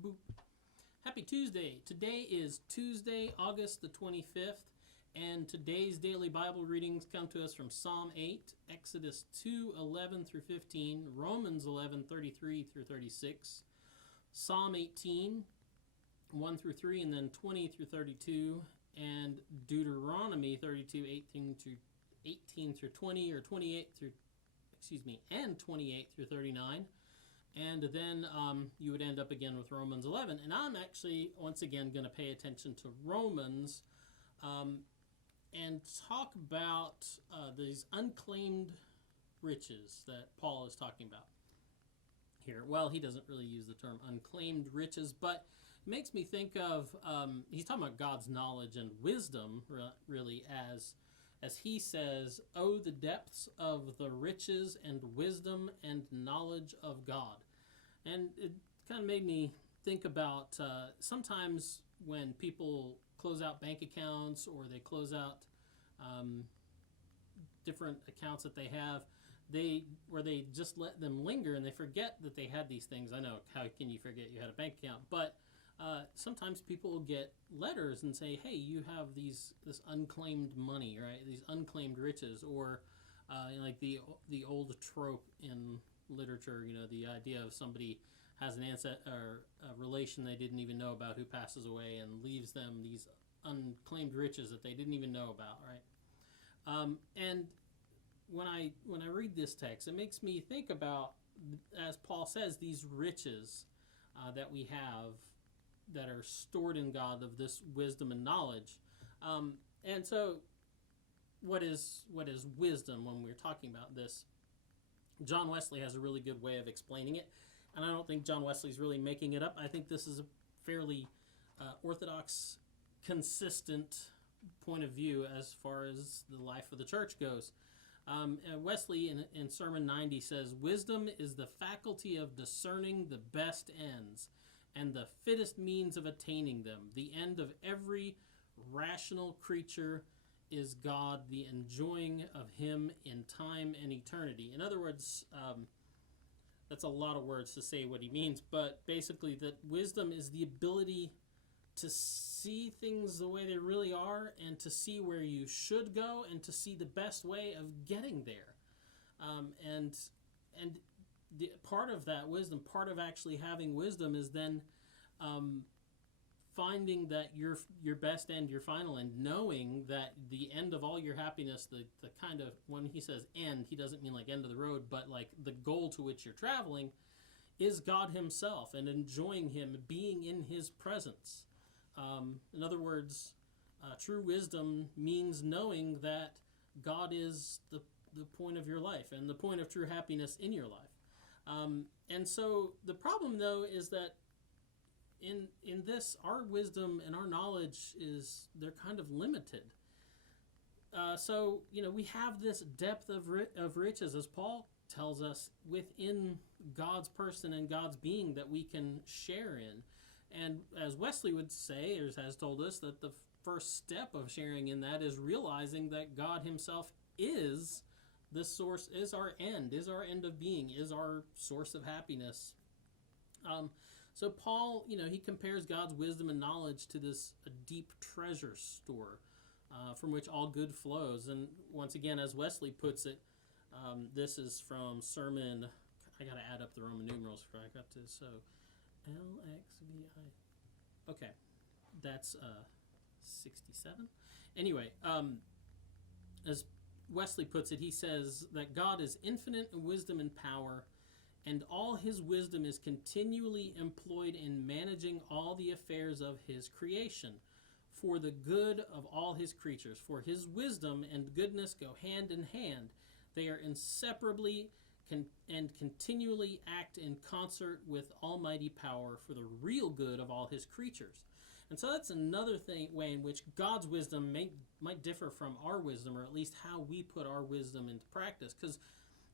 Boop. Happy Tuesday. Today is Tuesday, August the 25th, and today's daily Bible readings come to us from Psalm 8, Exodus 2:11 through 15, Romans 11:33 through 36, Psalm 18, 1 through 3, and then 20 through 32, and Deuteronomy 32, 18 through 20, or 28 through, and 28 through 39. And then you would end up again with Romans 11. And I'm actually, once again, going to pay attention to Romans and talk about these unclaimed riches that Paul is talking about here. Well, he doesn't really use the term unclaimed riches, but it makes me think of, he's talking about God's knowledge and wisdom, really, as he says, "Oh, the depths of the riches and wisdom and knowledge of God." And it kind of made me think about sometimes when people close out bank accounts or they close out different accounts that they have, where they just let them linger and they forget that they had these things. I know, how can you forget you had a bank account? But sometimes people will get letters and say, hey, you have this unclaimed money, right? These unclaimed riches, or like the old trope in literature, the idea of somebody has an ancestor or a relation they didn't even know about who passes away and leaves them these unclaimed riches that they didn't even know about, right? And when I read this text, it makes me think about, as Paul says, these riches that we have that are stored in God, of this wisdom and knowledge. And so what is wisdom when we're talking about this? John Wesley has a really good way of explaining it, and I don't think John Wesley's really making it up. I think this is a fairly orthodox, consistent point of view as far as the life of the church goes. Wesley in Sermon 90 says, "Wisdom is the faculty of discerning the best ends and the fittest means of attaining them. The end of every rational creature is God, the enjoying of him in time and eternity." In other words, that's a lot of words to say what he means, but basically that wisdom is the ability to see things the way they really are, and to see where you should go, and to see the best way of getting there. And part of that wisdom, part of actually having wisdom, is then finding that your best end, your final end, knowing that the end of all your happiness, the kind of, when he says end, he doesn't mean like end of the road, but like the goal to which you're traveling is God himself, and enjoying him, being in his presence. In other words, true wisdom means knowing that God is the point of your life and the point of true happiness in your life. And so the problem, though, is that in this, our wisdom and our knowledge they're kind of limited. So we have this depth of riches, as Paul tells us, within God's person and God's being that we can share in. And as Wesley would say, or has told us, that the first step of sharing in that is realizing that God himself is the source, is our end of being, is our source of happiness. So Paul, he compares God's wisdom and knowledge to this deep treasure store from which all good flows. And once again, as Wesley puts it, this is from Sermon, I got to add up the Roman numerals before I got to, so LXVI. Okay, that's 67. Anyway, as Wesley puts it, he says that God is infinite in wisdom and power, and all his wisdom is continually employed in managing all the affairs of his creation for the good of all his creatures. For his wisdom and goodness go hand in hand. They are inseparably and continually act in concert with almighty power for the real good of all his creatures. And so that's another way in which God's wisdom might differ from our wisdom, or at least how we put our wisdom into practice, because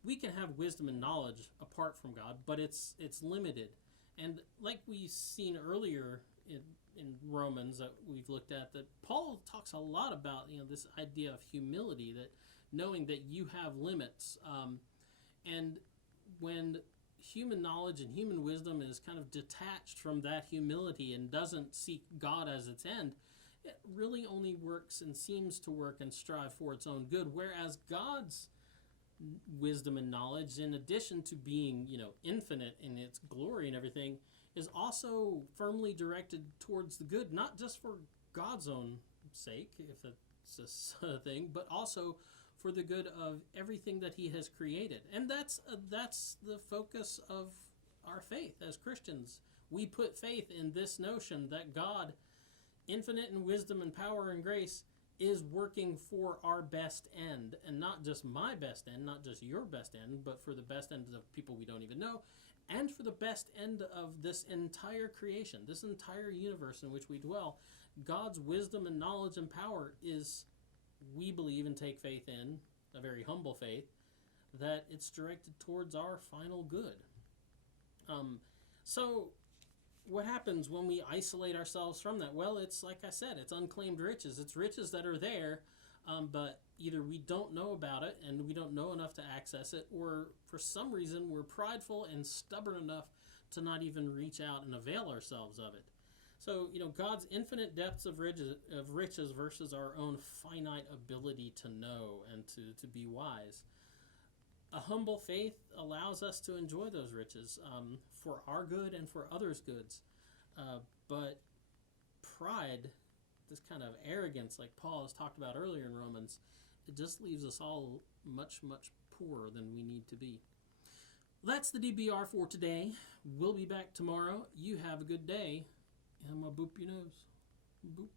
we can have wisdom and knowledge apart from God, but it's limited. And like we've seen earlier in Romans that we've looked at, that Paul talks a lot about this idea of humility, that knowing that you have limits. And when human knowledge and human wisdom is kind of detached from that humility and doesn't seek God as its end, it really only works and seems to work and strive for its own good, whereas God's wisdom and knowledge, in addition to being, infinite in its glory and everything, is also firmly directed towards the good, not just for God's own sake, if it's a thing, but also for the good of everything that he has created. And that's the focus of our faith as Christians. We put faith in this notion that God, infinite in wisdom and power and grace, is working for our best end, and not just my best end, not just your best end, but for the best end of people we don't even know, and for the best end of this entire creation, this entire universe in which we dwell. God's wisdom and knowledge and power is, we believe and take faith in, a very humble faith, that it's directed towards our final good. So what happens when we isolate ourselves from that? Well, it's like I said, it's unclaimed riches. It's riches that are there, but either we don't know about it and we don't know enough to access it, or for some reason we're prideful and stubborn enough to not even reach out and avail ourselves of it. So, God's infinite depths of riches versus our own finite ability to know and to be wise. A humble faith allows us to enjoy those riches for our good and for others' goods. But pride, this kind of arrogance like Paul has talked about earlier in Romans, it just leaves us all much, much poorer than we need to be. That's the DBR for today. We'll be back tomorrow. You have a good day. And I'm going to boop your nose. Boop.